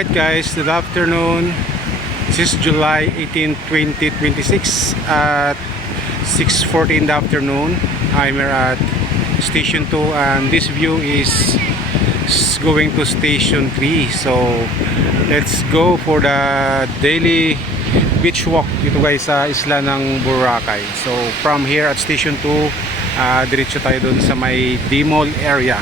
Alright guys, good afternoon. This is July 18, 2026 at 6:40 in the afternoon. I'm here at Station 2 and this view is going to Station 3. So let's go for the daily beach walk dito guys sa isla ng Boracay. So from here at Station 2, diretso tayo dun sa may D-Mall area.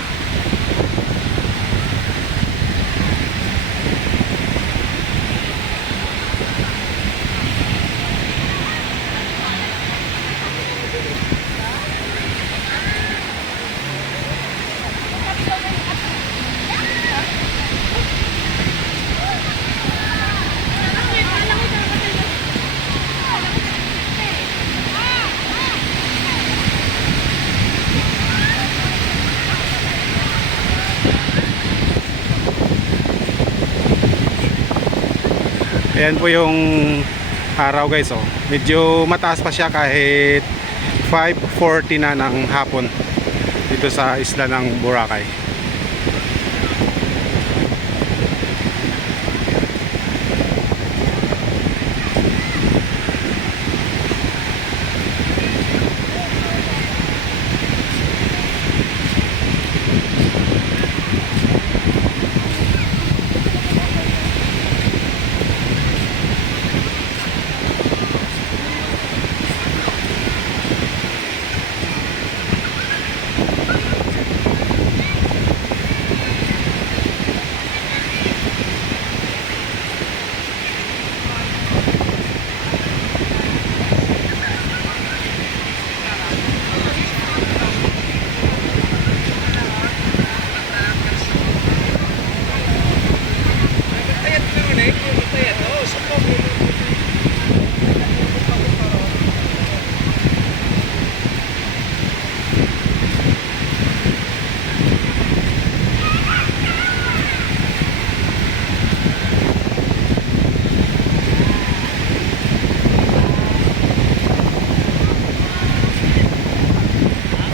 Ayan po yung araw guys, oh. Medyo mataas pa siya kahit 5:40 na ng hapon dito sa isla ng Boracay.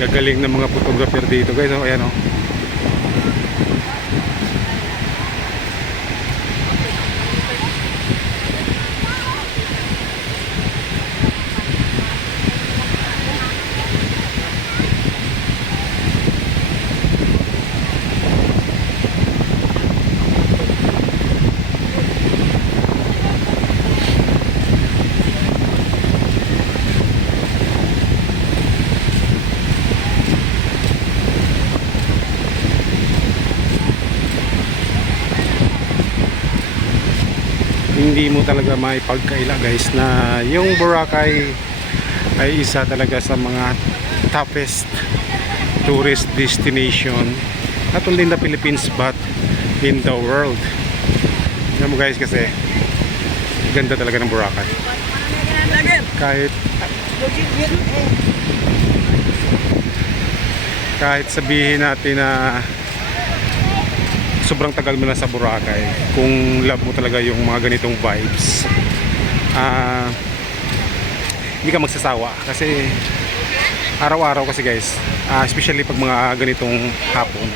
Gagaling ng mga photographer dito guys, oh. Ayan, oh. Hindi mo talaga may pagkaila guys na yung Boracay ay isa talaga sa mga toughest tourist destination not only in the Philippines but in the world. Alam mo guys, kasi ganda talaga ng Boracay. Kahit sabihin natin na sobrang tagal mo na sa Boracay, kung love mo talaga yung mga ganitong vibes, hindi ka magsasawa kasi araw-araw kasi guys, especially pag mga ganitong hapon,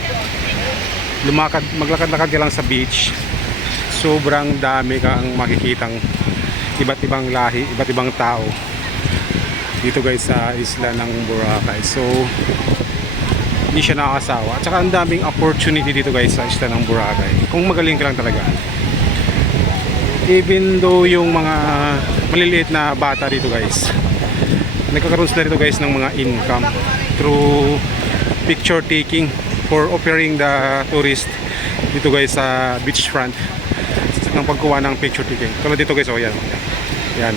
maglakad-lakad ka lang sa beach, sobrang dami kang makikitang iba't ibang lahi, iba't ibang tao dito guys sa isla ng Boracay. So hindi siya nakakasawa. At saka ang daming opportunity dito guys sa isla ng Boracay kung magaling ka lang talaga. Even though yung mga maliliit na bata dito guys, nagkakaroon sila dito guys ng mga income through picture taking for offering the tourist dito guys sa beachfront ng pagkuha ng picture taking. Tulad dito guys, oh, yan. Yan.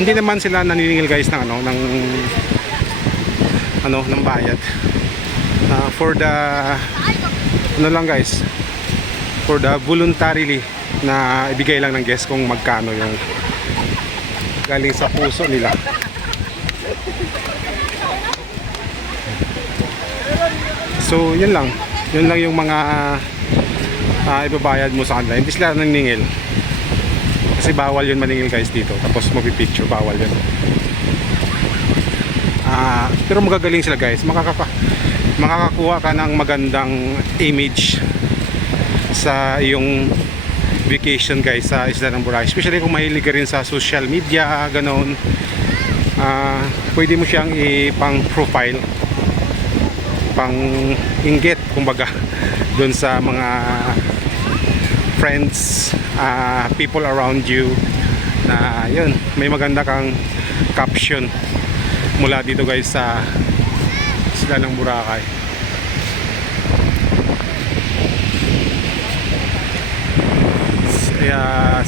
Hindi naman sila naniningil guys ng ng bayad, for the lang guys, for the voluntarily na ibigay lang ng guest kung magkano yung galing sa puso nila. So yun lang yung mga ibabayad mo sa kanila. Hindi sila naniningil kasi bawal yun maningil guys dito, tapos magpipicture, bawal yun. Pero magagaling sila guys, makakakuha ka ng magandang image sa iyong vacation guys sa isla ng Boracay. Especially kung mahilig ka rin sa social media, ganon. Pwede mo siyang ipang profile, pang inggit kumbaga doon sa mga friends, people around you, na yun, may maganda kang caption mula dito guys sa isla ng Boracay.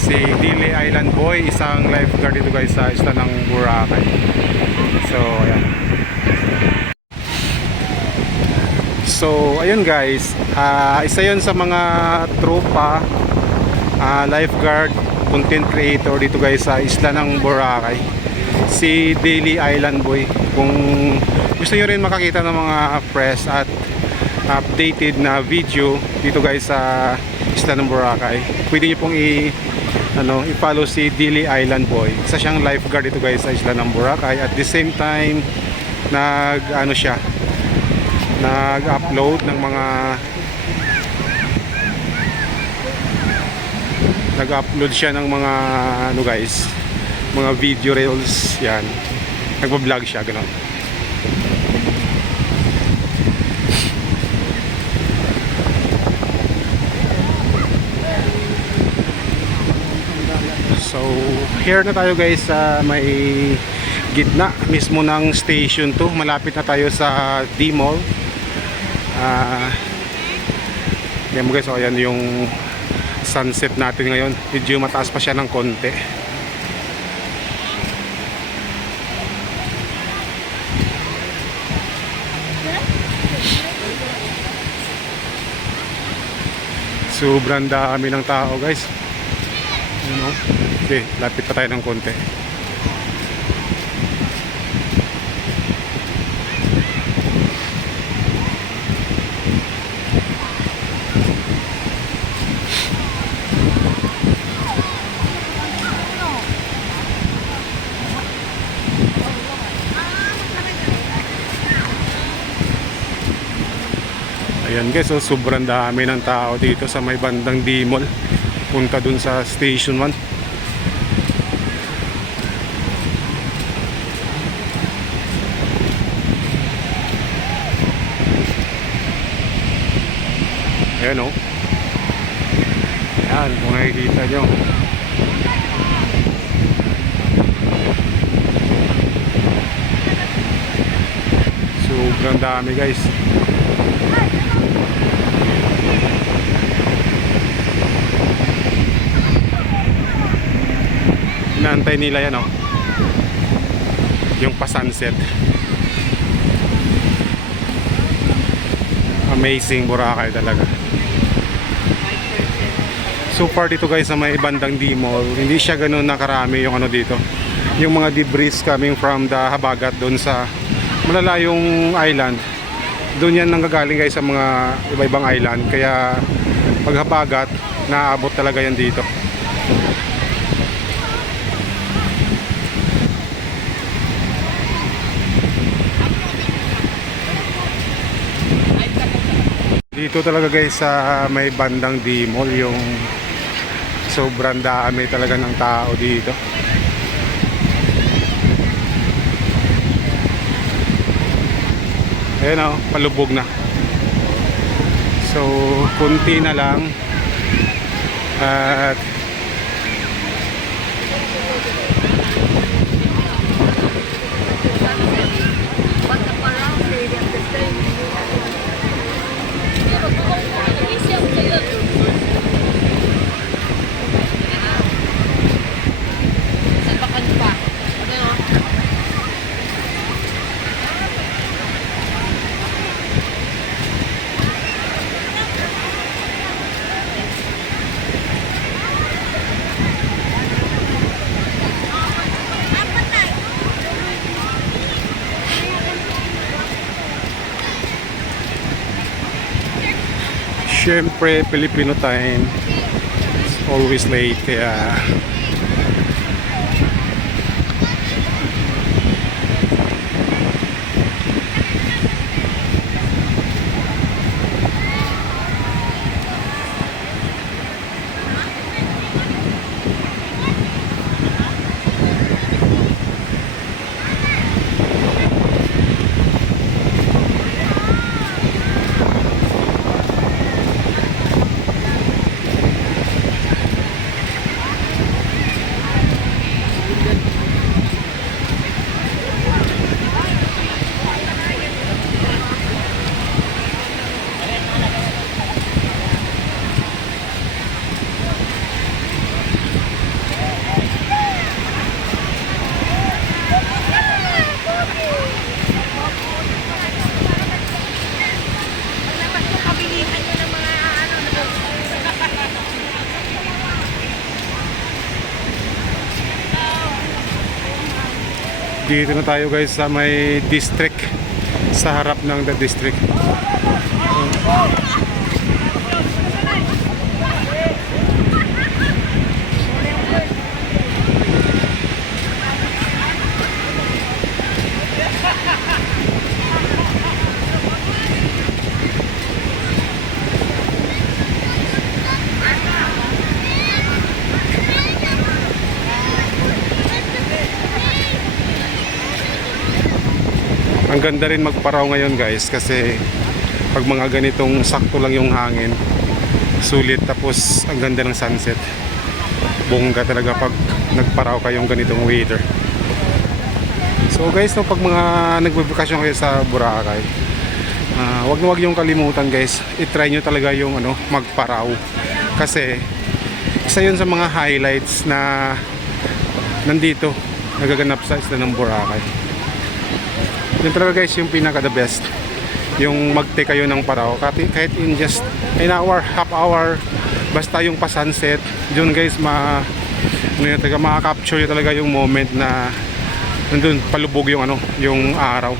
Si Dili Island Boy, isang lifeguard dito guys sa isla ng Boracay. So ayan. So ayun guys, isa yun sa mga tropa, lifeguard, content creator dito guys sa isla ng Boracay, si Dili Island Boy. Kung gusto nyo rin makakita ng mga press at updated na video dito guys sa isla ng Boracay, pwede nyo pong i-follow si Dili Island Boy. Isa siyang lifeguard dito guys sa isla ng Boracay. At the same time, nag-upload ng mga siya ng mga guys, mga video reels, yan. Nagba-vlog siya, gano'n. So, here na tayo guys sa may gitna mismo ng station 2. Malapit na tayo sa D-Mall. Yan mo guys, so ayan yung sunset natin ngayon. Medyo mataas pa siya ng konti. Sobrang dami ng tao guys. Okay, lapit pa tayo ng konti. Ayan guys, so sobrang dami ng tao dito sa may bandang D-Mall, punta dun sa Station 1. Ayan o. Ayan, kung nakikita nyo. Sobrang dami guys. Inaantay nila yan o, yung pa-sunset. Amazing Boracay talaga. So far dito guys sa may bandang D-Mall, hindi siya ganoon nakarami yung dito, yung mga debris coming from the habagat doon sa malalayong island. Doon yan nanggagaling guys sa mga iba-ibang island, kaya pag habagat naabot talaga yan dito. Dito talaga guys sa may bandang D-Mall, yung sobrang dami talaga ng tao dito. Ayan o, palubog na. So, kunti na lang. At syempre Filipino time, it's always late, kaya Dito na tayo guys sa may district, sa harap ng the district. Ang ganda rin magparaw ngayon guys, kasi pag mga ganitong sakto lang yung hangin, sulit, tapos ang ganda ng sunset. Bongga talaga pag nagparaw kayong ganitong weather. So guys, no, pag mga nagbabakasyon kayo sa Boracay, wag na wag yung kalimutan guys, i-try nyo talaga yung magparaw, kasi isa yun sa mga highlights na nandito nagaganap sa isla ng Boracay. Yun talaga guys yung pinaka the best, yung mag-take kayo ng paraw, kahit in just an hour, half hour, basta yung pa-sunset dun guys, makaka-capture talaga yung moment na nandun palubog yung yung araw.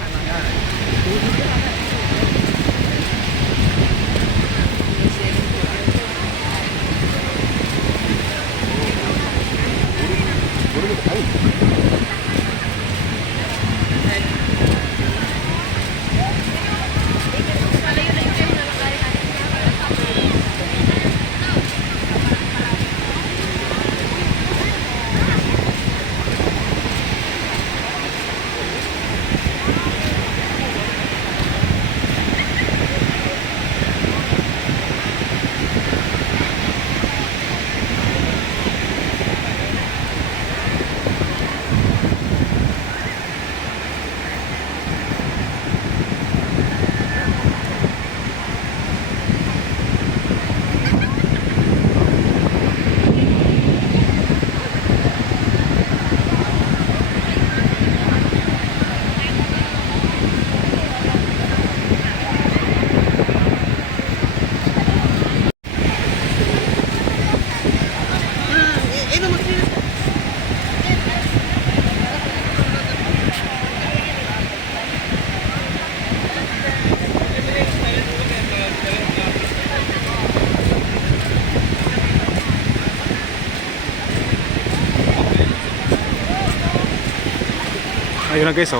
Ayun na guys,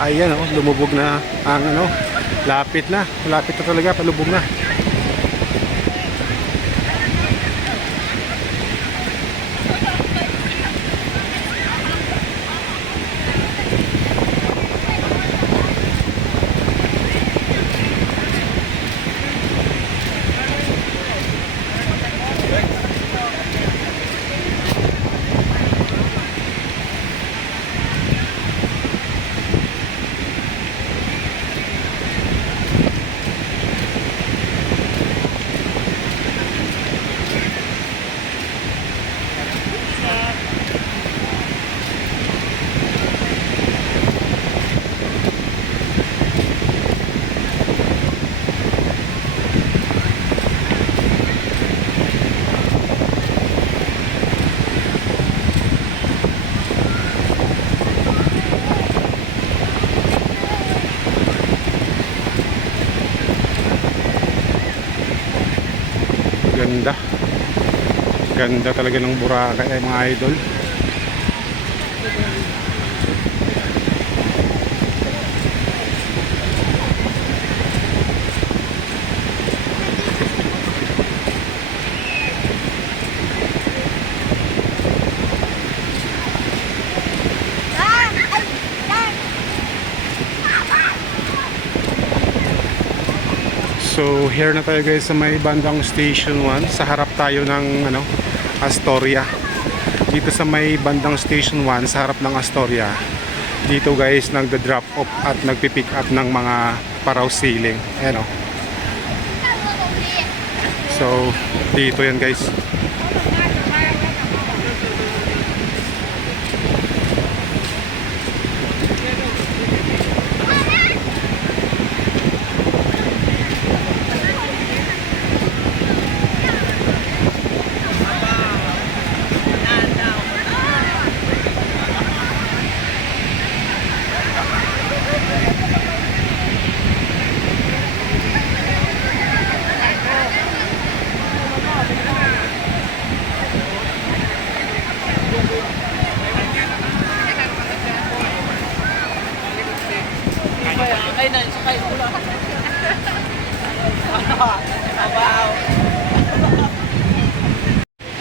ayan, lumubog na ang lapit na talaga, palubog na. Ganda talaga ng Boracay mga idol. So here na tayo guys sa may bandang Station 1. Sa harap tayo ng Astoria. Dito sa may bandang Station 1, sa harap ng Astoria, dito guys nagda-drop off at nagpi-pick up ng mga paraw sailing. Ayan o. So dito yan guys.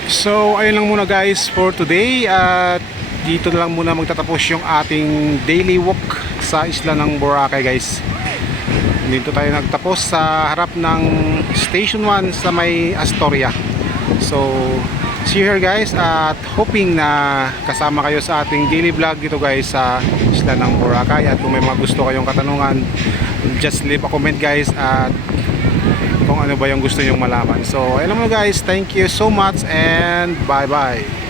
So ayun lang muna guys for today, at dito na lang muna magtatapos yung ating daily walk sa isla ng Boracay guys. Dito tayo nagtapos sa harap ng Station 1 sa may Astoria. So see you here guys, at hoping na kasama kayo sa ating daily vlog dito guys sa isla ng Boracay. At kung may mga gusto kayong katanungan, just leave a comment guys, at kung ano ba yung gusto nyong malaman. So ayun lang muna guys, thank you so much and bye bye.